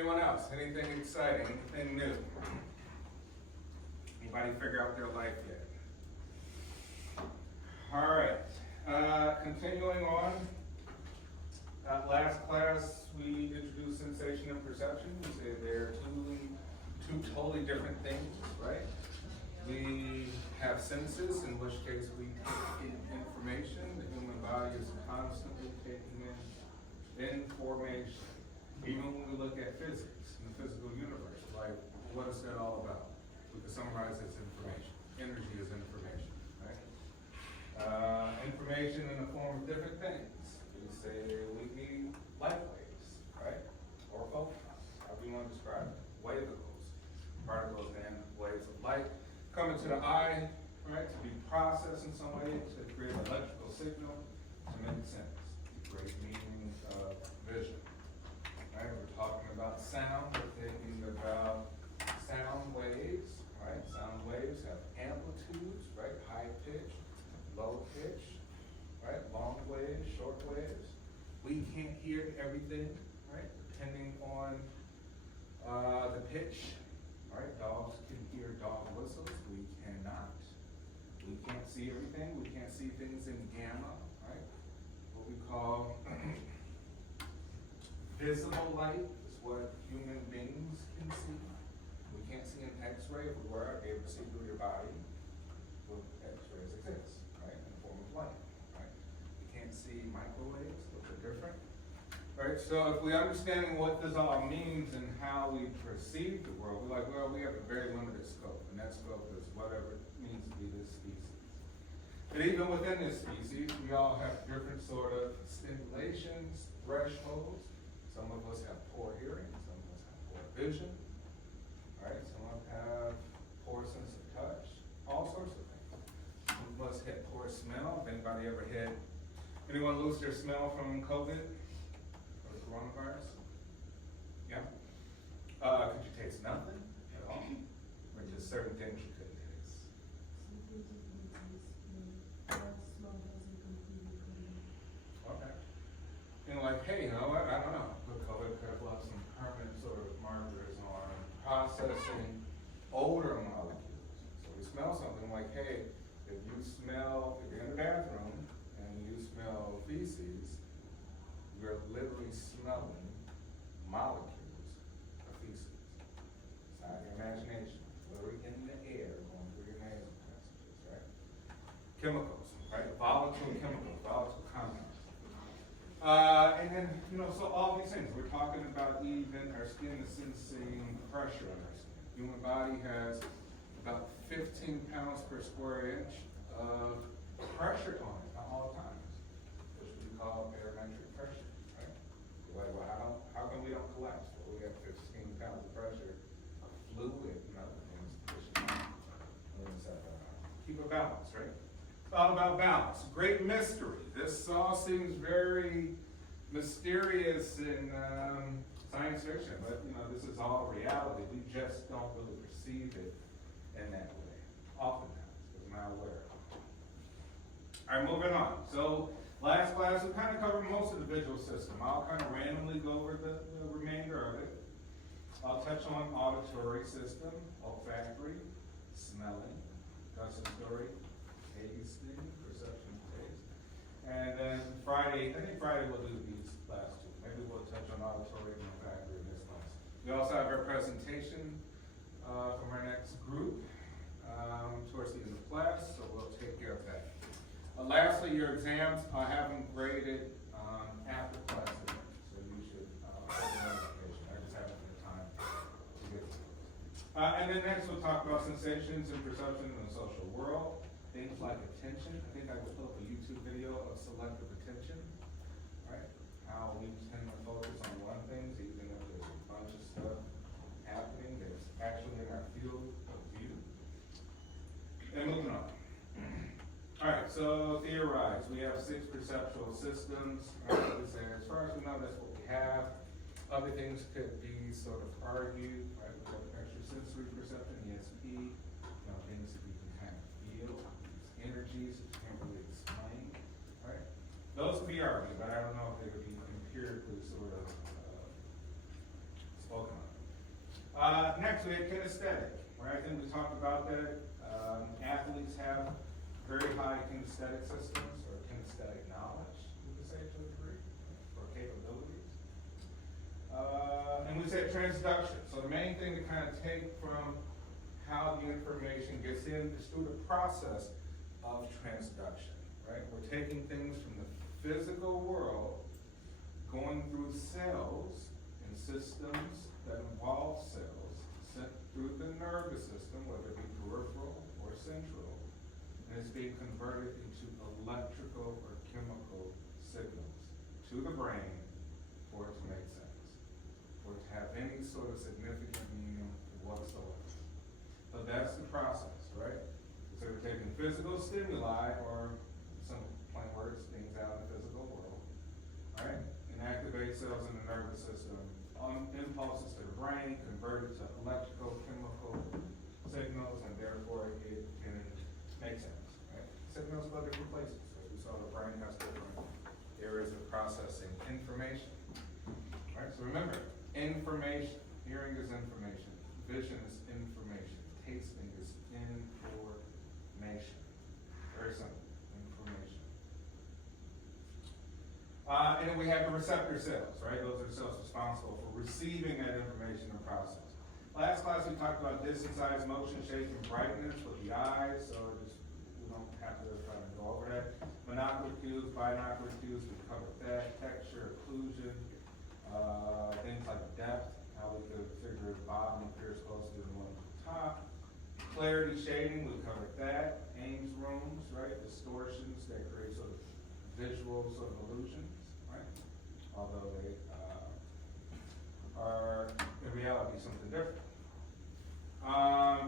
Anyone else? Anything exciting? Anything new? Anybody figure out their life yet? All right. Continuing on. Last class we introduced sensation and perception. We say they're two totally different things, right? We have senses, in which case we take in information. The human body is constantly taking in information. Even when we look at physics and the physical universe, like what is that all about? We can summarize it as information. Energy is information, right? Information in the form of different things. We say we need light waves, right? Or photons, however you want to describe it. Wavicles, particles and waves of light coming to the eye, right? To be processed in some way to create an electrical signal to make sense, to create meaning of vision. Right? We're talking about sound. We're thinking about sound waves, right? Sound waves have amplitudes, right? High pitch, low pitch, right? Long waves, short waves. We can't hear everything, right? Depending on the pitch, right? Dogs can hear dog whistles. We cannot. We can't see everything. We can't see things in gamma, right? What we call visible light is what human beings can see. We can't see an X-ray. If we were able to see through your body, well, X-rays exist, right, in the form of light, right? We can't see microwaves, which are different, right? So if we understanding what this all means and how we perceive the world, we're like, well, we have a very limited scope, and that scope is whatever it means to be this species. But even within this species, we all have different sort of stimulations, thresholds. Some of us have poor hearing, some of us have poor vision, right? Some of us have poor sense of touch, all sorts of things. Some of us had poor smell. If anybody ever had anyone lose their smell from COVID or the coronavirus? Yeah? Could you taste nothing at all? Or just certain things you couldn't taste? Okay. You know, like, hey, you know what? I don't know. COVID could have left some permanent sort of markers on processing odor molecules. So we smell something like, hey, if you're in the bathroom and you smell feces, you're literally smelling molecules of feces. It's not your imagination. It's literally in the air going through your nasal passages, right? Chemicals, right? Volatile chemicals, volatile compounds. And then, you know, so all these things. We're talking about even our skin is sensing pressure on our skin. Human body has about 15 pounds per square inch of pressure on it at all times, which we call barometric pressure, right? You're like, well, how come we don't collapse? Well, we have 15 pounds of pressure of fluid and other things pushing on. Keep it balanced, right? It's all about balance. Great mystery. This all seems very mysterious in science fiction, but you know, this is all reality. We just don't really perceive it in that way, oftentimes, because we're not aware. All right, moving on. So last class we kind of covered most of the visual system. I'll kind of randomly go over the remainder of it. I'll touch on auditory system, olfactory, smelling, gustatory, tasting, perception of taste. And then Friday, I think Friday we'll do these last two. Maybe we'll touch on auditory and olfactory in this class. We also have our presentation from our next group towards the end of class, so we'll take care of that. Lastly, your exams, I have them graded after class event, so you should get a notification. I just haven't had time to get to those. And then next we'll talk about sensations and perception in the social world. Things like attention. I think I will put up a YouTube video of selective attention, right? How we tend to focus on one thing, even if there's a bunch of stuff happening that's actually in our field of view. And moving on. All right, so theorize. We have 6 perceptual systems. As far as we know, that's what we have. Other things could be sort of argued, right? We have extrasensory perception, ESP, things that we can kind of feel, these energies that you can't really explain, right? Those could be argued, but I don't know if they would be empirically sort of spoken next we had kinesthetic, right? I think we talked about that. Athletes have very high kinesthetic systems, or kinesthetic knowledge, we could say to a degree, or capabilities. And we said transduction. So the main thing to kind of take from how the information gets in is through the process of transduction, right? We're taking things from the physical world, going through cells and systems that involve cells, sent through the nervous system, whether it be peripheral or central, and it's being converted into electrical or chemical signals to the brain for it to make sense, for it to have any sort of significant meaning whatsoever. So that's the process, right? So we're taking physical stimuli, or some plain words, things out in the physical world, right? And activate cells in the nervous system, impulses to the brain, converted to electrical, chemical signals, and therefore it can make sense, right? Signals go different places. As we saw, the brain has different areas of processing information, right? So remember, information, hearing is information, vision is information, tasting is information. Very simple, information. And then we have the receptor cells, right? Those are the cells responsible for receiving that information and process. Last class we talked about distance, size, motion, shape, and brightness with the eyes, so we don't have to try to go over that. Monocular cues, binocular cues, we covered that. Texture, occlusion, things like depth, how we could figure the bottom appears closer to the one at the top. Clarity, shading, we covered that. Ames rooms, right? Distortions that create sort of visual sort of illusions, right? Although they are in reality something different.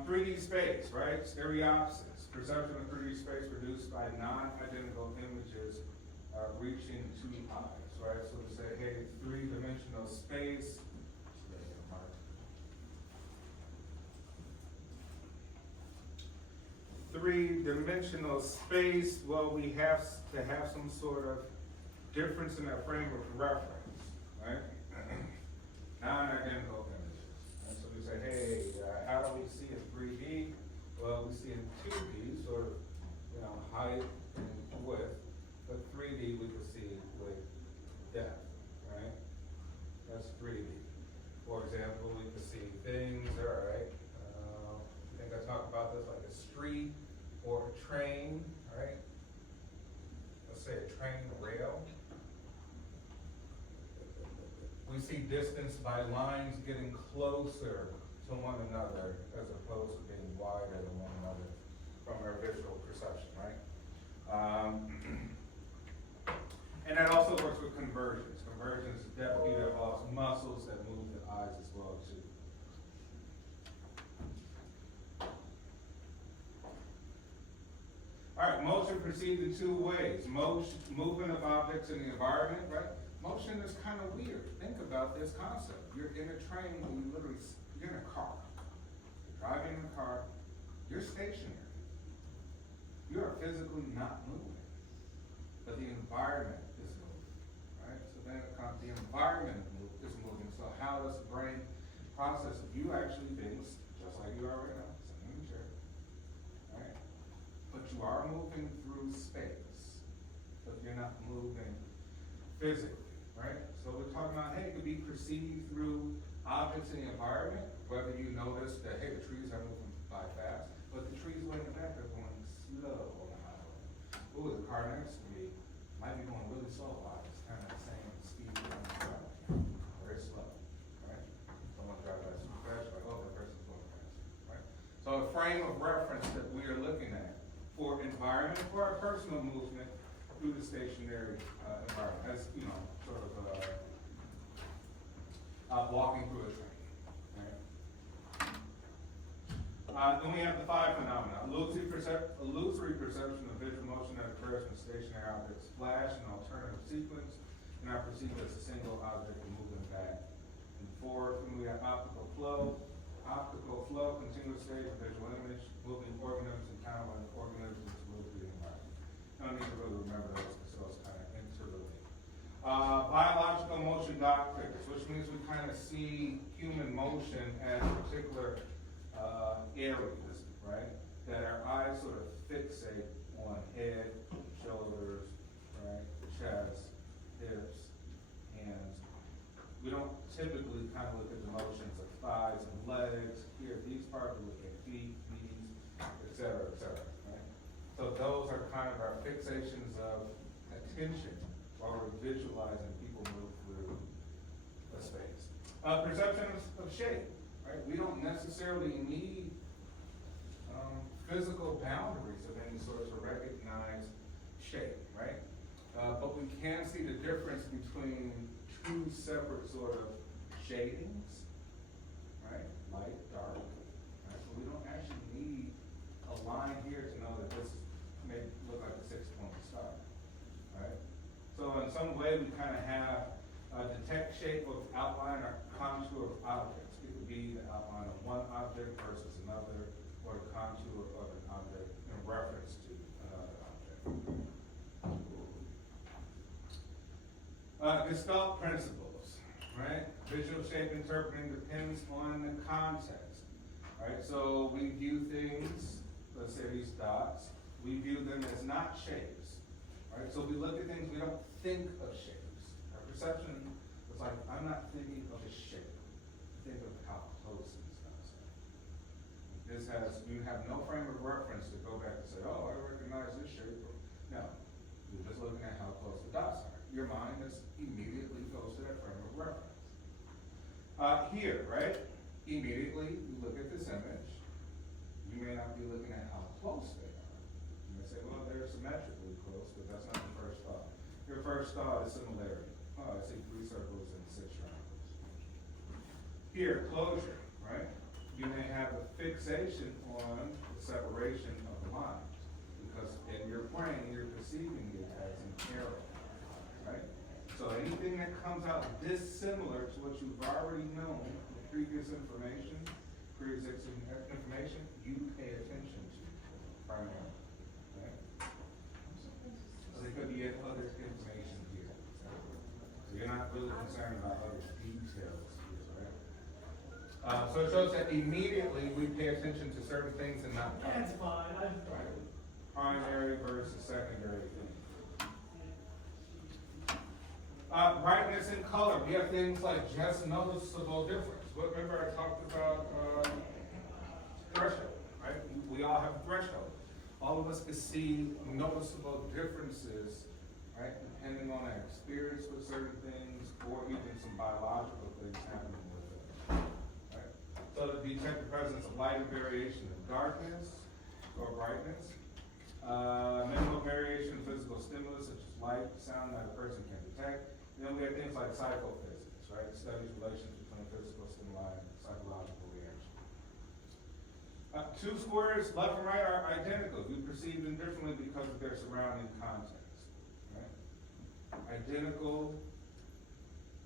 3D space, right? Stereopsis, perception of 3D space produced by non-identical images reaching two eyes, right? So we say, hey, three-dimensional space. Three-dimensional space, well, we have to have some sort of difference in that frame of reference, right? Non-identical images. And so we say, hey, how do we see in 3D? Well, we see in 2D, sort of, height and width, but 3D we can see with depth, right? That's 3D. For example, we can see things, all right, I think I talked about this, like a street or a train, right? Let's say a train rail. We see distance by lines getting closer to one another as opposed to being wider than one another from our visual perception, right? And that also works with convergence. Convergence is definitely that involves muscles that move the eyes as well too. All right, motion proceeds in two ways. Movement of objects in the environment, right? Motion is kind of weird. Think about this concept. You're in a train, you're in a car. You're driving in a car, you're stationary. You are physically not moving, but the environment is moving, right? So then the environment is moving. So how does the brain process it? You actually being just like you are right now, sitting in the chair, right? But you are moving through space, but you're not moving physically, right? So we're talking about, hey, it could be perceived through objects in the environment, whether you notice that, hey, the trees are moving by fast, but the trees way in the back are going slow on the highway. Ooh, the car next to me might be going really slow, while it's kind of the same speed I'm driving, very slow, right? Someone drives by super fast, you're like, oh, that person's going fast, right? So a frame of reference that we are looking at for environment, for our personal movement through the stationary environment, as sort of walking through a train. Right? Then we have the 5 phenomena: illusory perception of visual motion that occurs when stationary objects flash in alternative sequence and are perceived as a single object moving back and forth. And we have optical flow. Optical flow, continuous state of visual image, moving organisms encounter when organisms move through the environment. No need to really remember those because those kind of interrelate. Biological motion doctrines, which means we kind of see human motion as particular areas, right? That our eyes sort of fixate on head, shoulders, right? Chest, hips, hands. We don't typically kind of look at the motions of thighs and legs. Here, these parts, we look at feet, knees, et cetera, right? So those are kind of our fixations of attention while we're visualizing people move through a space. Perception of shape, right? We don't necessarily need physical boundaries of any sort to recognize shape, right? But we can see the difference between two separate sort of shadings, right? Light, dark, right? So we don't actually need a line here to know that this may look like a 6-point star, right? So in some way we kind of have detect shape of outline or contour of objects. It could be the outline of one object versus another, or the contour of an object in reference to another object. Gestalt principles, right? Visual shape interpreting depends on the context, right? So we view things, let's say these dots, we view them as not shapes, right? So we look at things, we don't think of shapes. Our perception is like, I'm not thinking of a shape. Think of how close these dots are. This has, you have no frame of reference to go back and say, oh, I recognize this shape. No, you're just looking at how close the dots are. Your mind just immediately goes to that frame of reference. Here, right? Immediately, you look at this image. You may not be looking at how close they are. You may say, well, they're symmetrically close, but that's not your first thought. Your first thought is similarity. Oh, I see 3 circles and 6 triangles. Here, closure, right? You may have a fixation on the separation of the lines, because in your brain, you're perceiving it as an arrow. Right? So anything that comes out dissimilar to what you've already known, the previous information, pre-existing information, you pay attention to primarily. Right? So there could be other information here. So you're not really concerned about other details here, right? So it shows that immediately we pay attention to certain things and not others. That's fine. Right? Primary versus secondary things. Brightness and color. We have things like just noticeable difference. Remember I talked about threshold, right? We all have a threshold. All of us can see noticeable differences, right? Depending on our experience with certain things or even some biological things happening with it, right? So to detect the presence of light and variation in darkness or brightness. Minimal variation in physical stimulus such as light, sound that a person can detect. Then we have things like psychophysics, right? Studies relations between physical stimuli and psychological reaction. 2 squares, left and right, are identical. We perceive them differently because of their surrounding context, right? Identical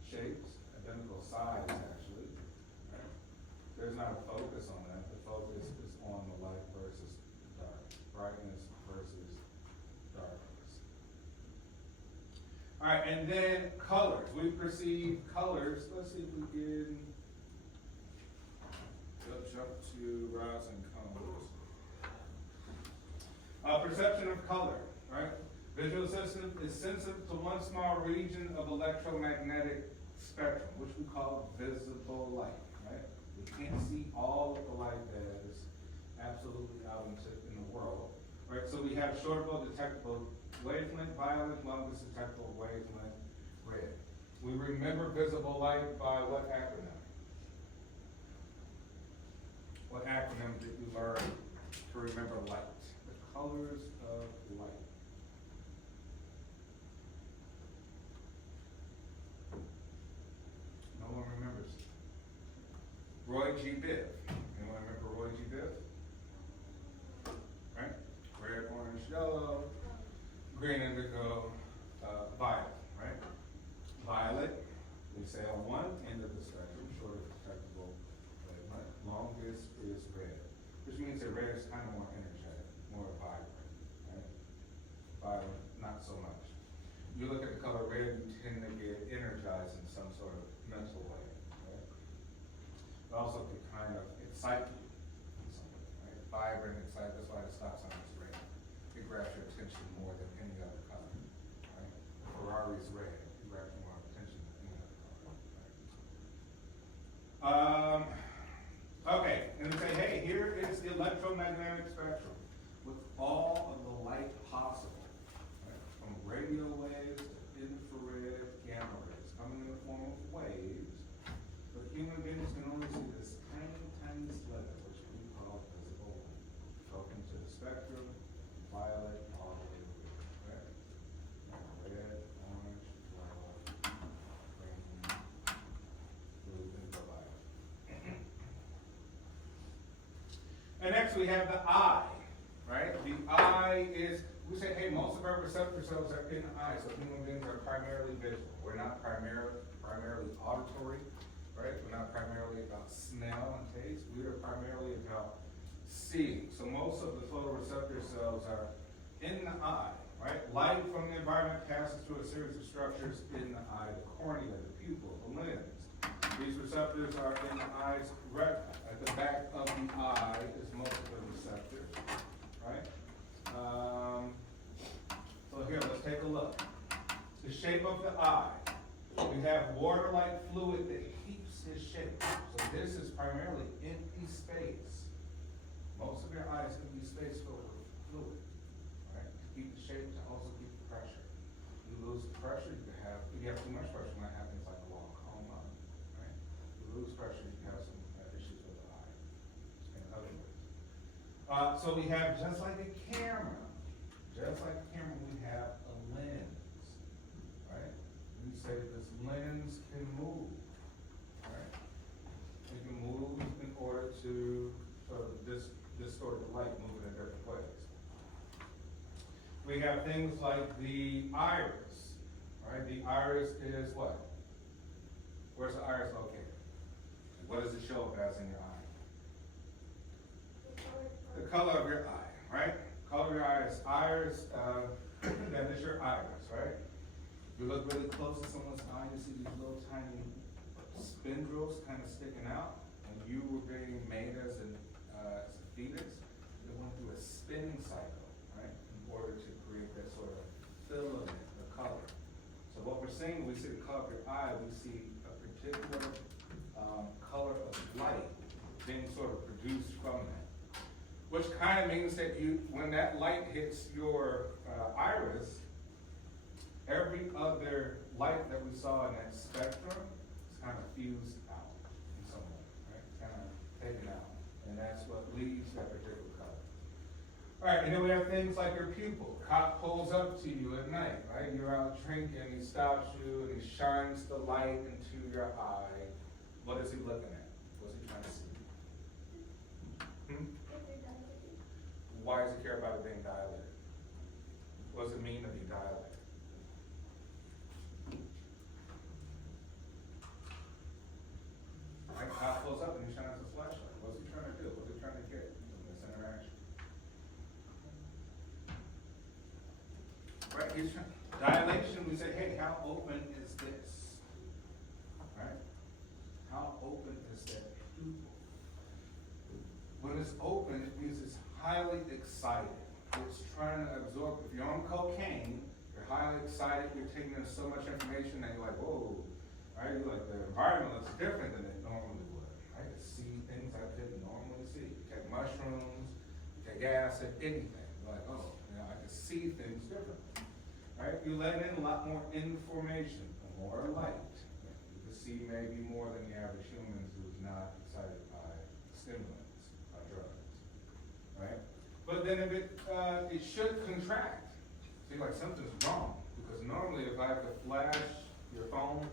shapes, identical size, actually, right? There's not a focus on that. The focus is on the light versus dark, brightness versus darkness. All right, and then colors. We perceive colors. Let's see if we can jump to rods and cones. Perception of color, right? Visual system is sensitive to one small region of electromagnetic spectrum, which we call visible light, right? We can't see all of the light that is absolutely out in the world, right? So we have shortwave detectable wavelength, violet, longest detectable wavelength, red. We remember visible light by what acronym? What acronym did you learn to remember light? The colors of light. No one remembers. Roy G. Biv. Anyone remember Roy G. Biv? Right? Red, orange, yellow, green, indigo, violet, right? Violet, we say on one end of the spectrum, shortest detectable wavelength. Longest is red, which means that red is kind of more energetic, more vibrant, right? Violet, not so much. you look at the color red, you tend to get energized in some sort of mental way, right? It also can kind of excite you in some way, right? Vibrant, excited, that's why the stop sign is red. It grabs your attention more than any other color, right? Ferrari's red, it grabs more attention than any other color, right? Okay, and we say, hey, here is the electromagnetic spectrum with all of the light possible, right? From radio waves to infrared gamma rays, coming in the form of waves. But human beings can only see this tiny, tiny sliver, which we call visible light. Talking to the spectrum, violet, all the way to red, right? Red, orange, yellow, green, blue, and violet. And next we have the eye, right? The eye is, we say, hey, most of our receptor cells are in the eye, so human beings are primarily visual. We're not primarily auditory, right? We're not primarily about smell and taste. We are primarily about seeing. So most of the photoreceptor cells are in the eye, right? Light from the environment passes through a series of structures in the eye, the cornea, the pupil, the lens. These receptors are in the eye's retina. At the back of the eye is most of the receptors, right? So here, let's take a look. The shape of the eye. We have water-like fluid that keeps its shape. So this is primarily empty space. Most of your eye is empty space filled with fluid, right? To keep the shape, to also keep the pressure. You lose pressure, if you have too much pressure, what happens like glaucoma, right? You lose pressure, you have some issues with the eye, in other ways. So we have, just like a camera, we have a lens, right? We say that this lens can move, right? It can move in order to sort of distort the light, move it in different ways. We have things like the iris, right? The iris is what? Where's the iris located? What does it show up as in your eye? The color of your eye, right? Color of your iris. Iris, that is your iris, right? If you look really close at someone's eye, you see these little tiny spindles kind of sticking out. When you were being made as a fetus, they went through a spinning cycle, right? In order to create that sort of filament, the color. So what we're saying, when we see the color of your eye, we see a particular color of light being sort of produced from that. Which kind of means that when that light hits your iris, every other light that we saw in that spectrum is kind of fused out in some way, right? Kind of taken out. And that's what leaves that particular color. All right, and then we have things like your pupil. Cop pulls up to you at night, right? You're out drinking, he stops you, and he shines the light into your eye. What is he looking at? What's he trying to see? Why does he care about it being dilated? What does it mean to be dilated? Right, cop pulls up and he shines his flashlight. What's he trying to do? What's he trying to get from this interaction? Right, dilation, we say, hey, how open is this? Right? How open is that pupil? When it's open, it means it's highly excited. It's trying to absorb. If you're on cocaine, you're highly excited, you're taking in so much information that you're like, whoa, right? You're like, the environment looks different than it normally would, right? To see things I couldn't normally see. You take mushrooms, you take acid, anything. You're like, oh, I can see things differently, right? You let in a lot more information, more light. You can see maybe more than the average human who's not excited by stimulants, by drugs, right? But then if it should contract. See, like something's wrong. Because normally if I have to flash your phone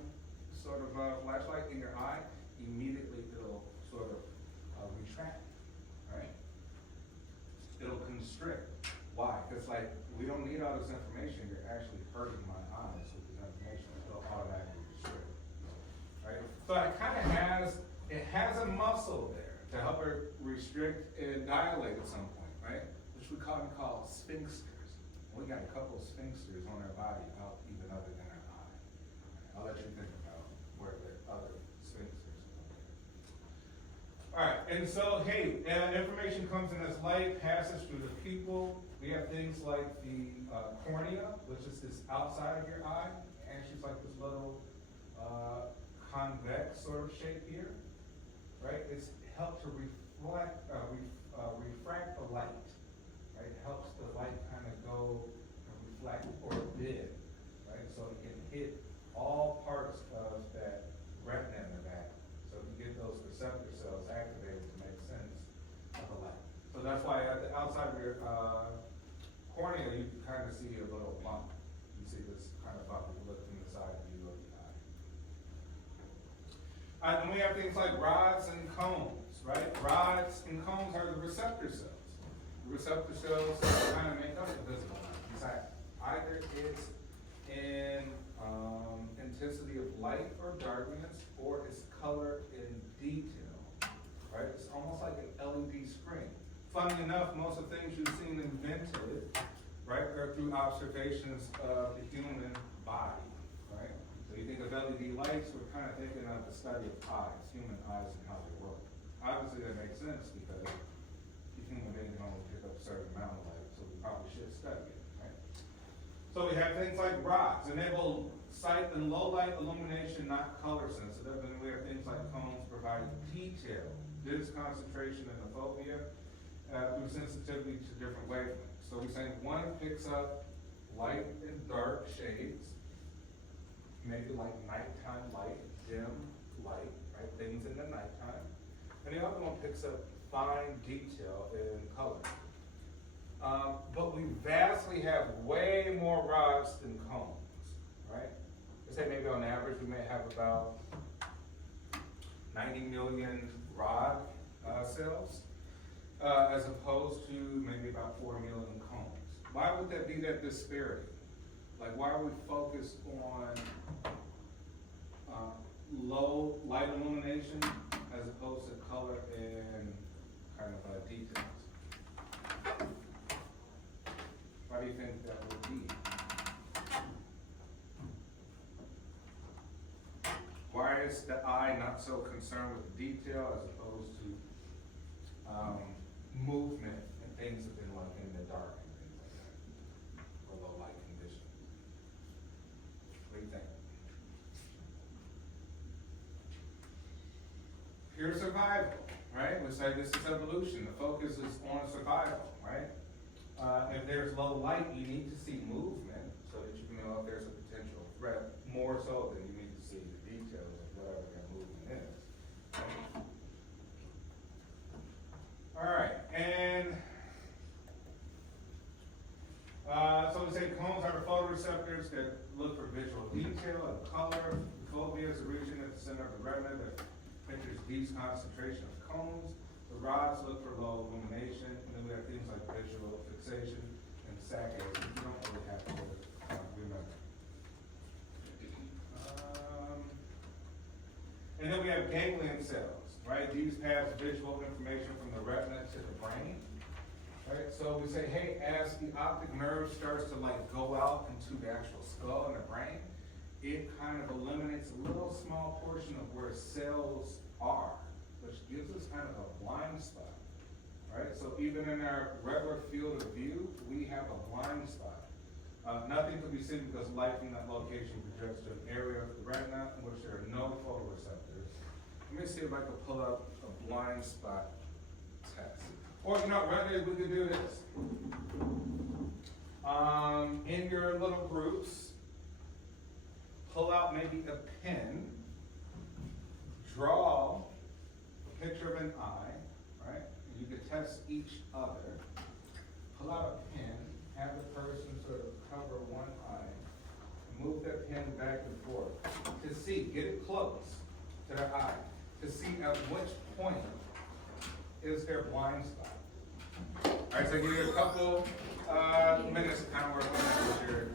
sort of flashlight in your eye, immediately it'll sort of retract, right? It'll constrict. Why? Because like, we don't need all this information. You're actually hurting my eyes with this information. It'll automatically restrict, right? So it has a muscle there to help it restrict and dilate at some point, right? Which we call sphincters. We got a couple of sphincters on our body out even other than our eye. I'll let you think about where the other sphincters are. All right, and so, hey, information comes in as light, passes through the pupil. We have things like the cornea, which is this outside of your eye. Actually, it's like this little convex sort of shape here, right? It's helped to refract the light, right? It helps the light kind of go and reflect or bend, right? So it can hit all parts of that retina in the back. So you get those receptor cells activated to make sense of the light. So that's why at the outside of your cornea, you can kind of see a little bump. You see this kind of bump if you look from the side view of the eye. And we have things like rods and cones, right? Rods and cones are the receptor cells. The receptor cells kind of make up the visible light. It's like either it's in intensity of light or darkness, or it's color in detail, right? It's almost like an LED screen. Funny enough, most of the things you've seen invented, right, are through observations of the human body, right? So you think of LED lights, we're kind of thinking of the study of eyes, human eyes and how they work. Obviously that makes sense because the human being can only pick up a certain amount of light, so we probably should study it, right? So we have things like rods, enable sight and low light illumination, not color sensitive, and we have things like cones providing detail, dense concentration and the phobia, through sensitivity to different wavelengths. So we're saying one picks up light and dark shades, maybe like nighttime light, dim light, right? Things in the nighttime. And the other one picks up fine detail in color. But we vastly have way more rods than cones, right? Let's say maybe on average we may have about 90 million rod cells, as opposed to maybe about 4 million cones. Why would that be that disparity? Like, why are we focused on low light illumination as opposed to color and kind of details? Why do you think that would be? Why is the eye not so concerned with detail as opposed to movement and things that been like in the dark and things like that, or low light conditions? What do you think? Pure survival, right? We say this is evolution. The focus is on survival, right? If there's low light, you need to see movement so that you can know if there's a potential threat, more so than you need to see the details of whatever that movement is. All right, and so we say cones are photoreceptors that look for visual detail and color. The fovea is a region at the center of the retina that pictures deep concentration of cones. The rods look for low illumination, and then we have things like visual fixation and saccades that you don't really have to remember. And then we have ganglion cells, right? These pass visual information from the retina to the brain, right? So we say, hey, as the optic nerve starts to like go out into the actual skull and the brain, it kind of eliminates a little small portion of where cells are, which gives us kind of a blind spot, right? So even in our regular field of view, we have a blind spot. Nothing can be seen because light from that location projects to an area of the retina in which there are no photoreceptors. Let me see if I can pull up a blind spot test. Or, you know, rather we could do this. In your little groups, pull out maybe a pen, draw a picture of an eye, right? And you could test each other. Pull out a pen, have the person sort of cover one eye, move that pen back and forth to see, get it close to their eye, to see at which point is their blind spot. All right, so give you a couple minutes to kind of work on that with your.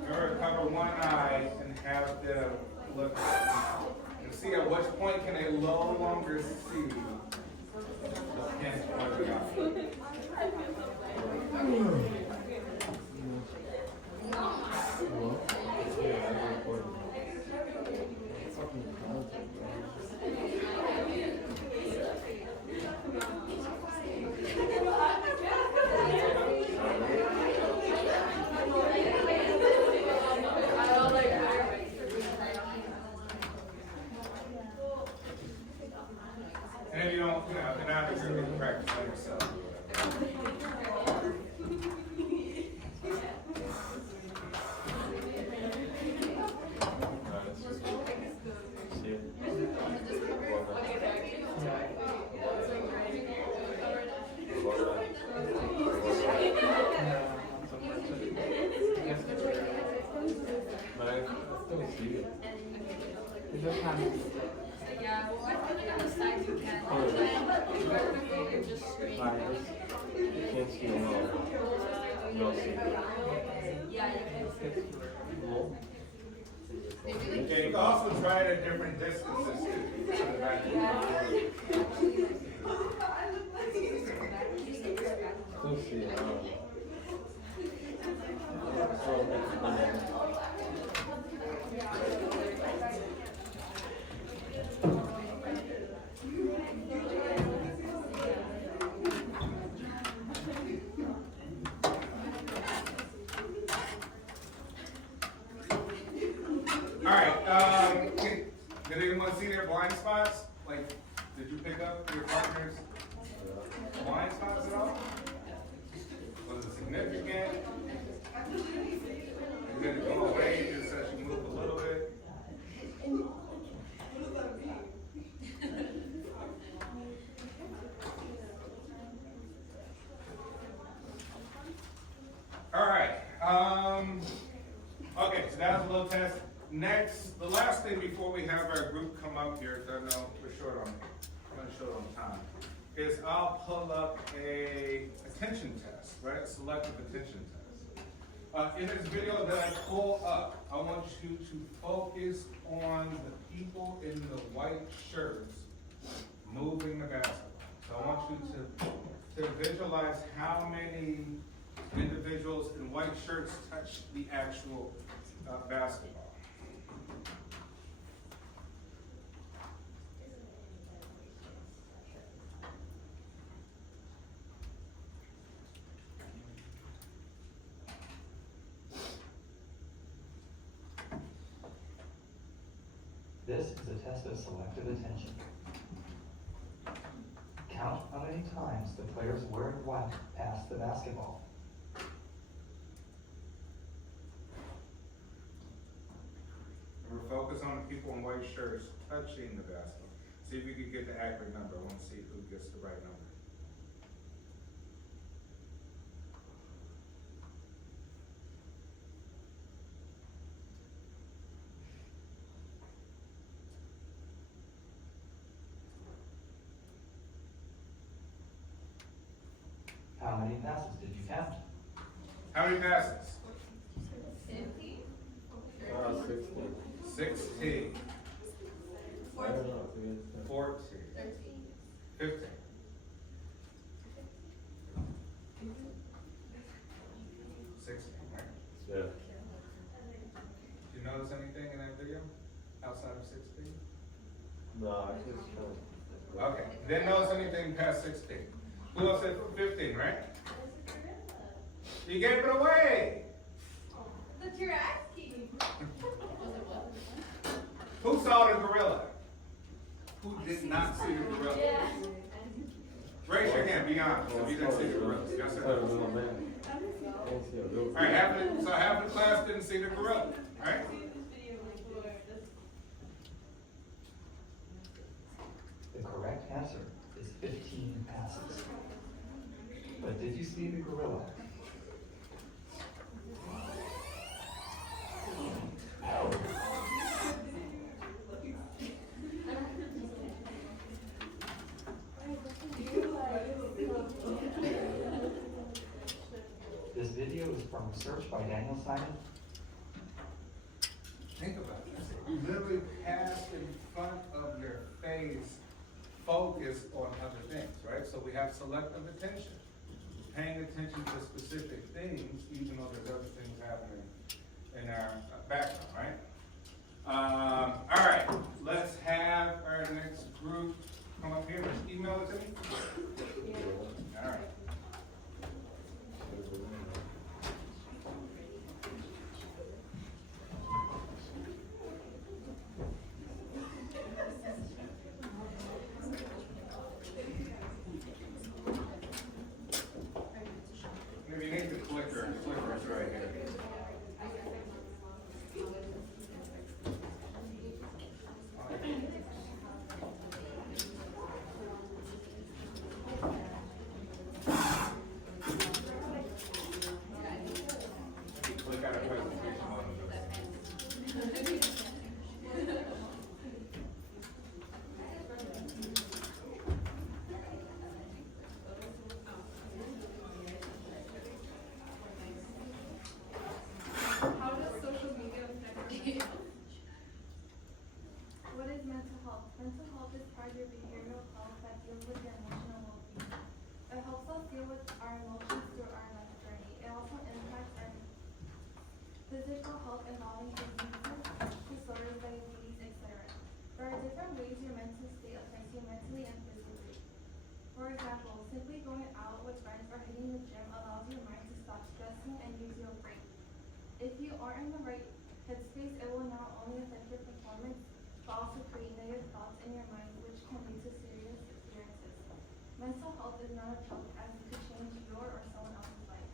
Remember, cover one eye and have them look and see at which point can they no longer see Can't point it out. And if you don't, you're not really practice on yourself. Yeah, well, I feel like on the sides you can. But you're just straight. You can't see them all. You'll see. Yeah, you can. Okay, you can also try it at different distances too. To the back of the board. Still see it. Alright, did anyone see their blind spots? Like, did you pick up your partner's blind spots at all? Was it significant? Did it go away just as you move a little bit? Alright, okay, so that was a little test. Next, the last thing before we have our group come up here, because I know we're short on, I'm gonna short on time, is I'll pull up a attention test, right? Selective attention test. In this video that I pull up, I want you to focus on the people in the white shirts moving the basketball. So I want you to visualize how many individuals in white shirts touch the actual basketball. This is a test of selective attention. Count how many times the players wearing white pass the basketball. Remember, focus on the people in white shirts touching the basketball. See if you can get the accurate number. I want to see who gets the right number. How many passes did you count? How many passes? 50? 16. 16. I don't know. I think it's 14. 13. 15. 16, right? Yeah. Did you notice anything in that video outside of 16? No, I just can't. Okay. Didn't notice anything past 16. Who else said 15, right? You gave it away. But you're asking. Who saw the gorilla? Who did not see the gorilla? Yeah. Raise your hand, be honest, if you didn't see the gorilla. Yes, I sir. thought it was a little man. I didn't see a real. Alright, half the class didn't see the gorilla, alright? The correct answer is 15 passes. But did you see the gorilla? This video is from research by Daniel Simon. Think about this. You literally pass in front of your face, focus on other things. have selective attention, paying attention to specific things, even though there's other things happening in our background, right? All right, let's have our next group come up here. Just email it to me. All right. Maybe you need the clicker. The clicker's right here. Click out a presentation on this. How does social media affect you? What is mental health? Mental health is part of your behavioral health that deals with your emotional well-being. It helps us deal with our emotions through our life journey. It also impacts our physical health involving diseases, disorders, diabetes, etc. There are different ways your mental state affects you mentally and physically. For example, simply going out with friends or hitting the gym allows your mind to stop stressing and gives you a break. If you aren't in the right headspace, it will not only affect your performance, but also create negative thoughts in your mind, which can lead to serious experiences. Mental health is not a joke, as it could change your or someone else's life.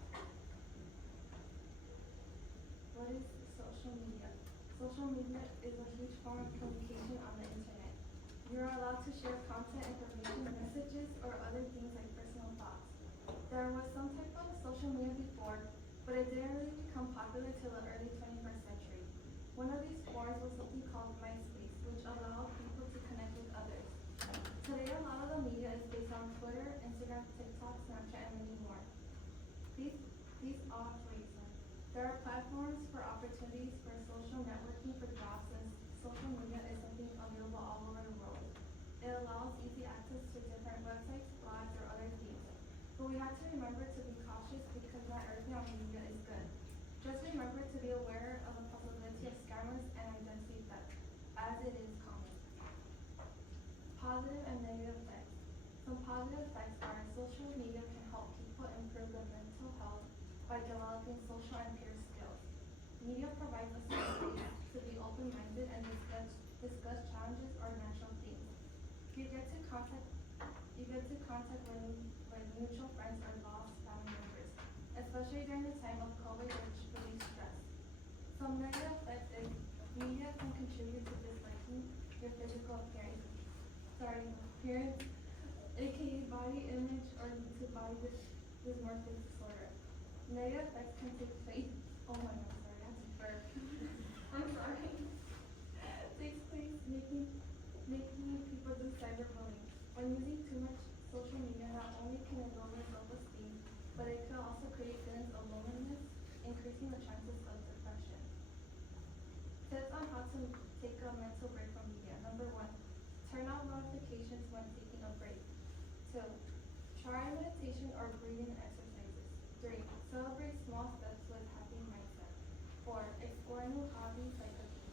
What is social media? Social media is a huge form of communication on the internet. You are allowed to share content, information, messages, or other things like personal thoughts. There was some type of social media before, but it didn't really become popular till the early 21st century. One of these forums was something called MySpace, which allowed people to connect with others. Today, a lot of the media is based on Twitter, Instagram, TikTok, Snapchat, and many more. There are platforms for opportunities for social networking for jobs, and social media is something available all over the world. It allows easy access to different websites, blogs, or other things. But we have to remember to be cautious because not everything on the media is good. Just remember to be aware of the possibility of scammers and identity theft, as it is common. Positive and negative effects. Some positive effects are social media can help people improve their mental health by developing social and peer skills. Media provides a safe space to be open-minded and discuss challenges or natural themes. You get to contact with mutual friends or lost family members, especially during the time of COVID, which relieves stress. Some negative effects is media can contribute to disliking your physical appearance, aka body image, or to body dysmorphic disorder. Negative effects can take place. Oh my god, sorry, I have to burp. I'm sorry. Takes place making people do cyberbullying. When using too much social media, not only can it lower self-esteem, but it can also create feelings of loneliness, increasing the chances of depression. Tips on how to take a mental break from media. Number 1, turn off notifications when taking a break. 2, try meditation or breathing exercises. 3, celebrate small steps with happy mindset. 4, explore new hobbies like cooking.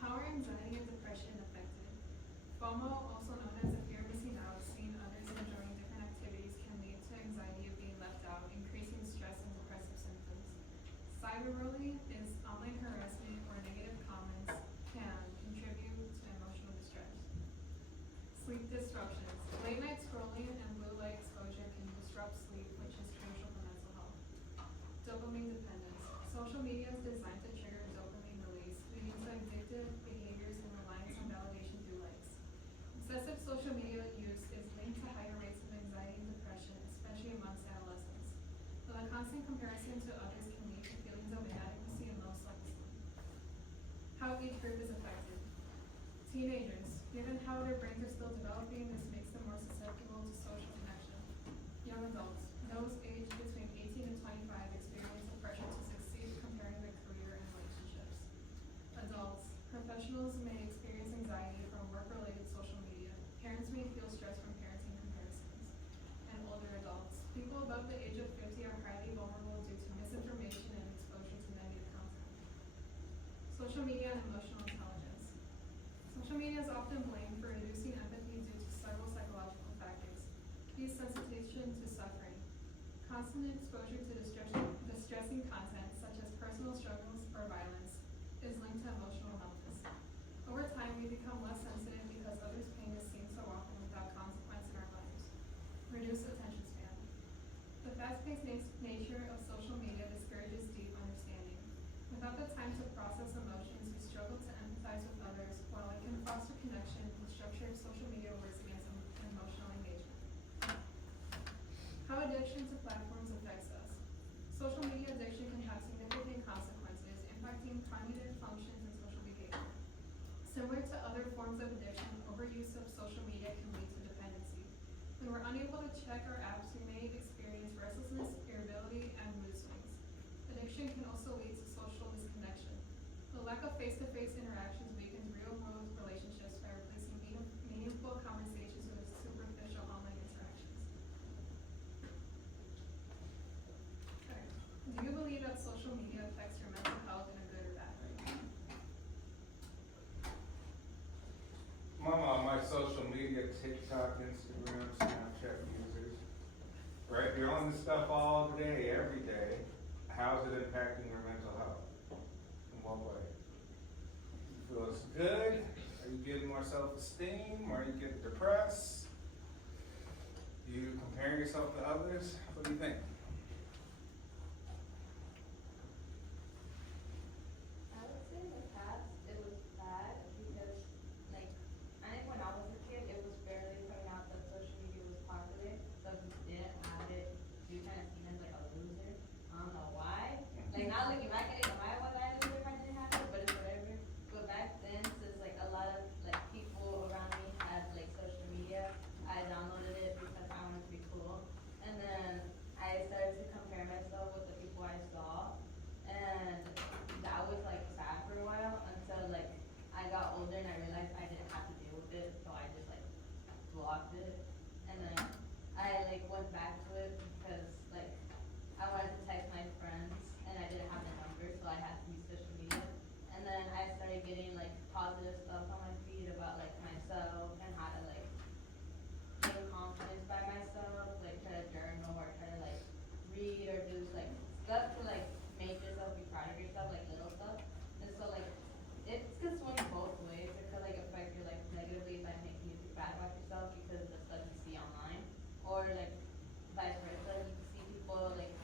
How are anxiety and depression affected? FOMO, also known as a fear of missing out, seeing others enjoying different activities can lead to anxiety of being left out, increasing stress and depressive symptoms. Cyberbullying is online harassment or negative comments can contribute to emotional distress. Sleep disruptions. Late night scrolling and blue light exposure can disrupt sleep, which is crucial for mental health. Dopamine dependence. Social media is designed to trigger dopamine release, leading to addictive behaviors and reliance on validation through likes. Excessive social media use is linked to higher rates of anxiety and depression, especially amongst adolescents. While the constant comparison to others can lead to feelings of inadequacy and low self-esteem. How each group is affected. Teenagers. Given how their brains are still developing, this makes them more susceptible to social connection. Young adults. Those aged between 18 and 25 experience the pressure to succeed comparing their career and relationships. Adults. Professionals may experience anxiety from work-related social media. Parents may feel Social media and emotional intelligence. Social media is often blamed for reducing empathy due to several psychological factors. Desensitization to suffering. Constant exposure to distressing content, such as personal struggles or violence, is linked to emotional numbness. Over time, we become less sensitive because others' pain is seen so often without consequence in our lives. Reduced attention span. The fast-paced nature of social media discourages deep understanding. Without the time to process emotions, we struggle to empathize with others. While it can foster connection, the structure of social media works against emotional engagement. How addiction to platforms affects us. Social media addiction can have significant consequences, impacting cognitive functions and social behavior. Similar to other forms of addiction, overuse of social media can lead to dependency. When we're unable to check our apps, we may experience restlessness, irritability, and mood swings. Addiction can also lead to social disconnection. The lack of face-to-face interactions weakens real-world relationships by replacing meaningful conversations with superficial online interactions. Okay. Do you believe that social media affects your mental health in a good or bad way? My social media, TikTok, Instagram, Snapchat users, right? You're on this stuff all day, every day. How's it impacting your mental health? In what way? You feel it's good? Are you getting more self-esteem? Are you getting depressed? You comparing yourself to others? What do you think? I would say in the past it was bad because, like, I think when I was a kid, it was barely coming out that social media was popular. So if you didn't have it, you kind of seen as like a loser. I don't know why. Like now looking back at it, why was I a loser if I didn't have it? But it's whatever. But back then, since like a lot of like people around me had like social media, I downloaded it because I wanted to be cool. And then I started to compare myself with the people I saw. And that was like sad for a while until like I got older and I realized I didn't have to deal with it, so I just like blocked it. And then I like went back to it because like I wanted to text my friends and I didn't have the number, so I had to use social media. And then I started getting like positive stuff on my feed about like myself and how to like gain confidence by myself, like try to journal or try to like read or do like stuff to like make yourself be proud of yourself, like little stuff. And so like it's just swing both ways. It could like affect your life negatively by making you feel bad about yourself because of the stuff you see online, or like vice versa. You can see people like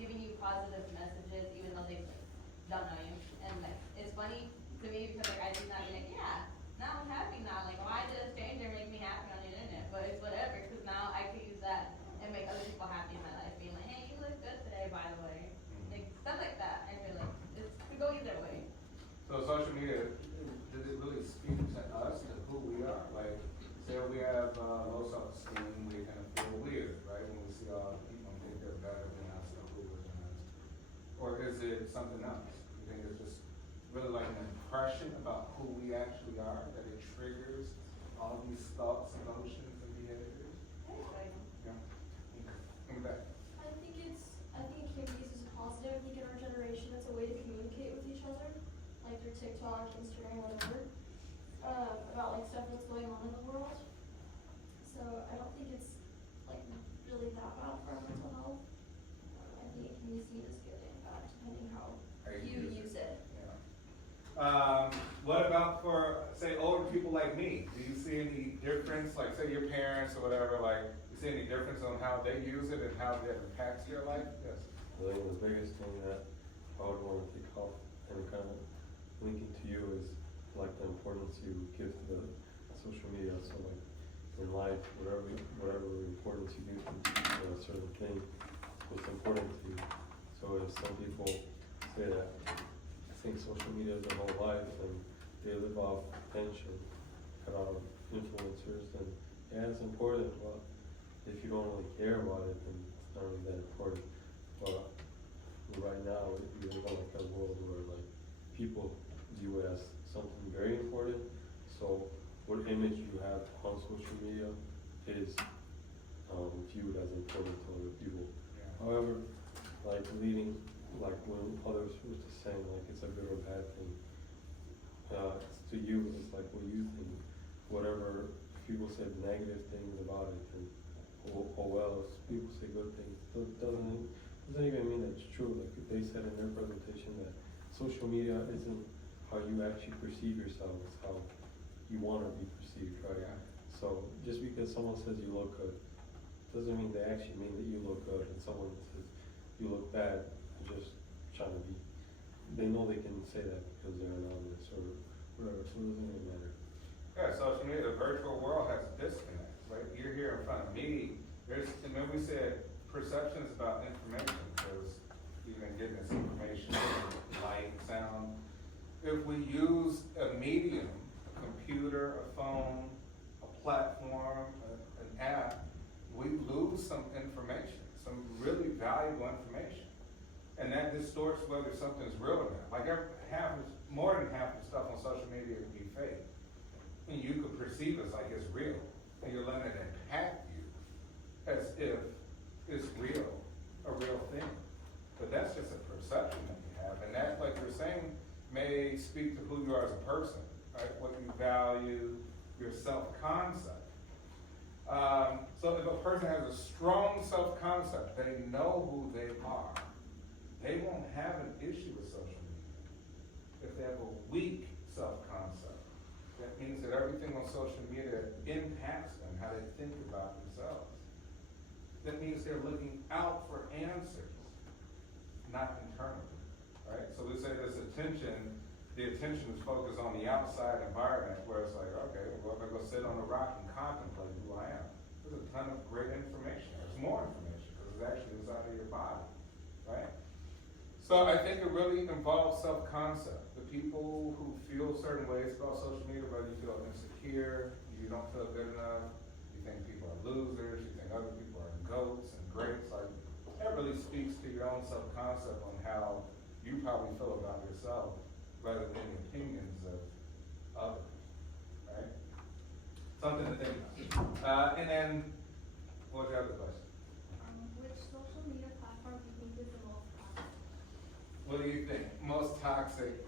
giving you positive messages even though they like don't know you. And like it's funny to me because like I do not be like, yeah, now I'm happy now. Like why did a stranger make me happy on the internet? But it's whatever because now I could use that and make other people happy in my life, being like, hey, you look good today, by the way. Like stuff like that. I feel like it could go either way. So social media, does it really speak to us, to who we are? Like, say we have low self-esteem, we kind of feel weird, right? When we see all the people and think they're better than us or cooler than us. Or is it something else? You think it's just really like an impression about who we actually are, that it triggers all these thoughts, emotions, and behaviors? Yeah. Think back. I think it can be used as a positive. I think in our generation, it's a way to communicate with each other, like through TikTok, Instagram, whatever, about like stuff that's going on in the world. So I don't think it's like really that bad for our mental health. I think it can be seen as good and bad depending how you use it. Yeah. What about for, say, older people like me? Do you see any difference, like say your parents or whatever, like, you see any difference on how they use it and how that impacts your life? Yes. I think the biggest thing that I would want to take off and kind of linking to you is like the importance you give to the social media. So like in life, whatever importance you give to a certain thing, what's important to you. So if some people say that I think social media is their whole life and they live off attention, cut out influencers, then yeah, it's important. But if you don't really care about it, then it's not really that important. But right now, we live in like a world where like people view it as something very important. So what image you have on social media is viewed as important to other people. Yeah. However, like leading, like when others were just saying like it's a good or bad thing, it's to you, it's like what you think, whatever people said negative things about it, and oh well, if people say good things, doesn't even mean that it's true. Like they said in their presentation that social media isn't how you actually perceive yourself, it's how you wanna be perceived, right? Yeah. So just because someone says you look good, doesn't mean they actually mean that you look good, and someone says you look bad, they're just trying to be, they know they can say that because they're anonymous or whatever, so it doesn't really matter. Yeah, social media, the virtual world has a disconnect, right? You're here in front of me, remember we said perceptions about information, because you've been getting this information, light, sound. If we use a medium, a computer, a phone, a platform, an app, we lose some information, some really valuable information. And that distorts whether something's real or not. Like more than half the stuff on social media can be fake. And you could perceive it like it's real, and you're letting it impact you as if it's real, a real thing. But that's just a perception that you have, and that, like you're saying, may speak to who you are as a person, right? What you value, your self-concept. So if a person has a strong self-concept, they know who they are, they won't have an issue with social media. If they have a weak self-concept, that means that everything on social media impacts them, how they think about themselves. That means they're looking out for answers, not internally, right? So we say this attention, the attention is focused on the outside environment, where it's like, okay, well, I'm gonna go sit on a rock and contemplate who I am. There's a ton of great information. There's more information, because it's actually inside of your body, right? So I think it really involves self-concept. The people who feel certain ways about social media, whether you feel insecure, you don't feel good enough, you think people are losers, you think other people are goats and greats, like, that really speaks to your own self-concept on how you probably feel about yourself, rather than the opinions of others, right? Something to think about. And then, what was your other question? Which social media platform do you think is the most toxic? What do you think? Most toxic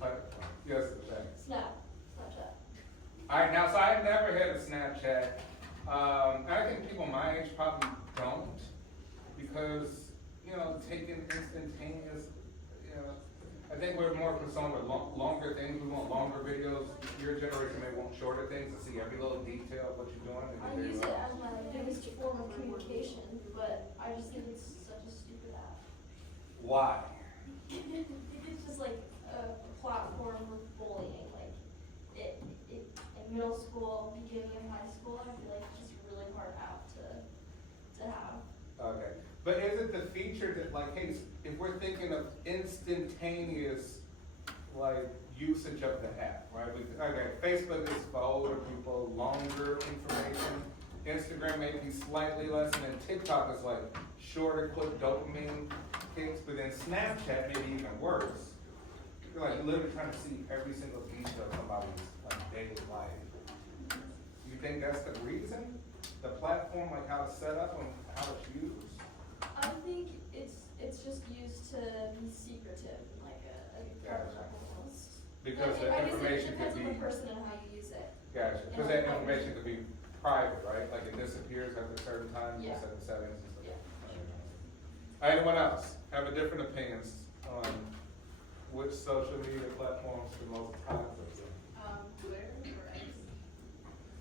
platform? Yes, thanks. Snapchat. Alright, now, so I've never had a Snapchat. I think people my age probably don't, because, taking instantaneous, I think we're more concerned with longer things. We want longer videos. Your generation may want shorter things to see every little detail of what you're doing. I use it as my biggest form of communication, but I just think it's such a stupid app. Why? It's just like a platform for bullying, like, in middle school, beginning of high school, I feel like it's just a really hard app to have. Okay, but is it the feature that, like, hey, if we're thinking of instantaneous, like, usage of the app, right? Okay, Facebook is for older people, longer information. Instagram may be slightly less, and then TikTok is like shorter, quick dopamine kicks, but then Snapchat may be even worse. You're like literally trying to see every single detail of somebody's daily life. You think that's the reason? The platform, like how it's set up and how it's used? I think it's just used to be secretive, like a Gotcha. almost. Because I the guess information it could depends be, on the person and how you use it. gotcha, because that information could be private, right? Like it disappears after a certain time, you Yeah. set the settings and stuff. Yeah. Anyone else have a different opinions on which social media platforms are the most toxic? Twitter or X.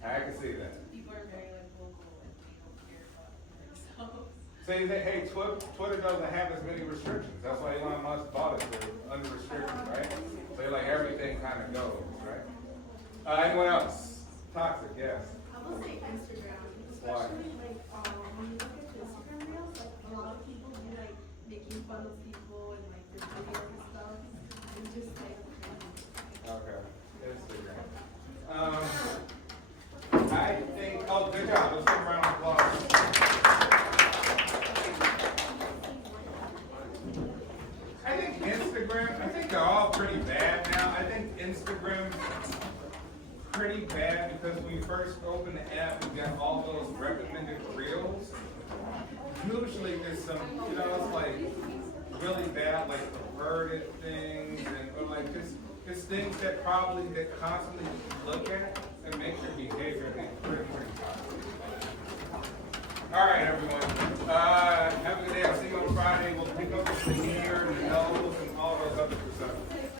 I can see that. People are very like vocal and they don't care about themselves. So you think, hey, Twitter doesn't have as many restrictions. That's why Elon Musk bought it, they're unrestricted, right? So you're like everything kind of goes, right? Anyone else? Toxic, yes. I will say Instagram, Why? especially like, when you look at the Instagram reels, like, a lot of people do like making fun of people and like their videos and stuff, and just like, Okay, Instagram. I think, oh, good job, let's give a round of applause. I think Instagram, I think they're all pretty bad now. I think Instagram's pretty bad because when you first open the app, you got all those recommended reels. Usually there's some, it's like really bad, like perverted things and or like just It's things that probably, that constantly look